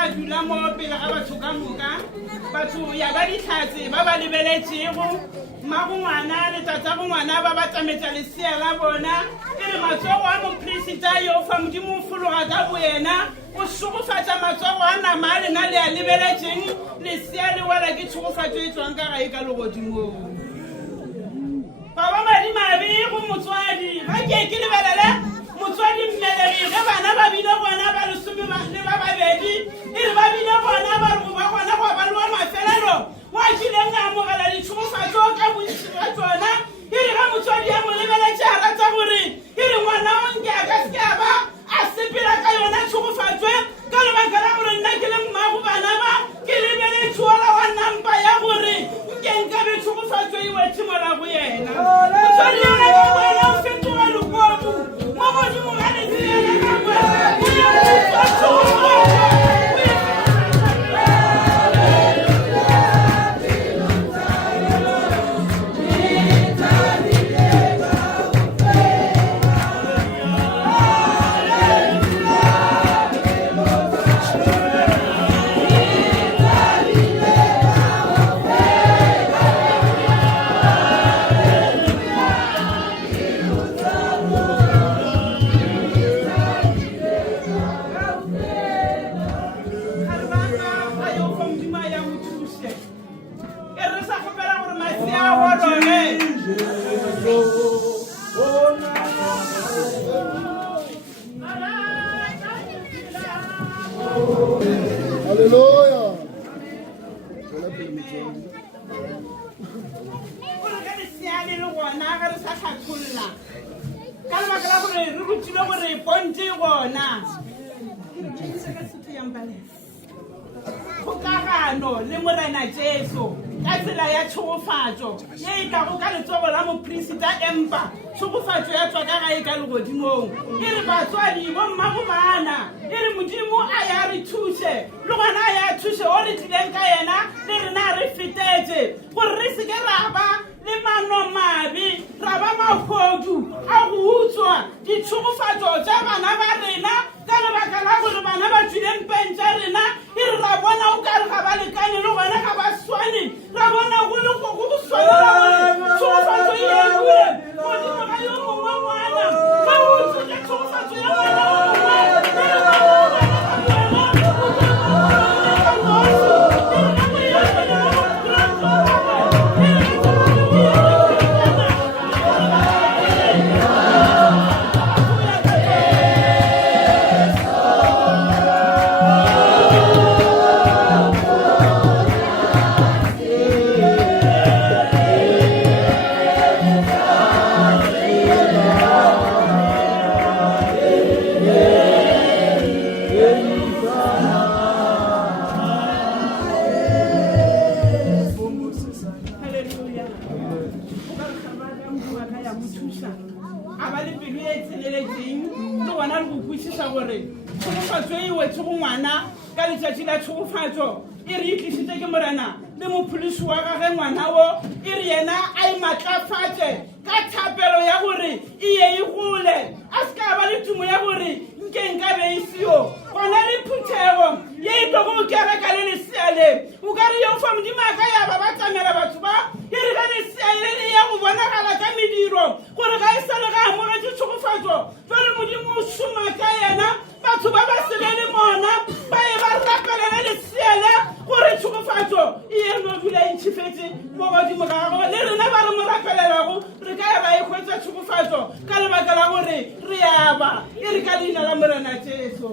ba dula mo pele ga batho ka moka batho ya ba ditlhatse ba ba lebeletsego mmago ngwana le tatago ngwana ba ba tsametsa lesea la bona e re matsogo a moporesita yo fa modimo o fologa ka boena o sogofatsa matsogo a nama a lena le a lebeletseng lesea le wela ke tshogofatso e tswang ka gae ka legodimong baba madimabe go motswadi ga ke lebelele motswadi mmelegi ge bana ba bile gona ba lesome le ba babedi e re ba bile gona ba re go ba gona go ba lewa mafelelo wa kileng a amogela ditšhogofatso ka bontši ba tsona e re ga motswadi ya mo lebeletše a rata gore e re ngwana onke a ka seke a ba a sepela ka yona tšhogofatswe ka lebaka la gore nna ke le mmago bana ba ke lebeletše ola wa nampa ya gore nke nkabe tšhogofatso e wetše morago yena motswadi yona ka wena o fetoga lekobu mo godimo ga letseela ka Hallelujah. Kgokagano le morena Jesu ka tsela ya tšhogofatso ye e tlago ka letsogo la moporesita empa tšhogofatso ya tswa ka gae ka legodimong e re batswadi bommago bana e re modimo a ya re thuše le gona a ya thuše o re tlileng ka yena le rena re fetetše gore re seke ra ba le manomabe ra ba magodu a go utswa ditšhogofatso tša bana ba rena ka lebaka la gore bana ba tswileng peng tša rena e re ra bona o ka re ga ba lekane le gona ga ba swane ra bona go le go swanela gore tšhogofatso e ebule godimo ga yo mongwe ngwana ga o utswile tšhogofatso ya ngwana ka letšatši la tšhogofatso e re itlišitše ke morena le mophološi wa gage ngwana wo e re yena a imatlafatše ka thapelo ya gore e ye e gole a se ka ba le tumo ya gore nke nkabe e seo gona le phuthego ye e tlogo o kereka le lesea le o ka re yo fa modimo a ka ya ba ba tsamela batho ba e re ga lesea le le ya go bonagala ka mediro gore ga e sa le ga amogetše tšhogofatso jale modimo o šoma ka yena batho ba ba sebele mona ba e ba rapelele leseele gore tšhogofatso e ye no dula e ntšhifetse mo godimo ga gago le rena ba re mo rapelelago re ka ya ba e hwetsa tšhogofatso ka lebaka la gore re aba e re ka leina la morena Jesu.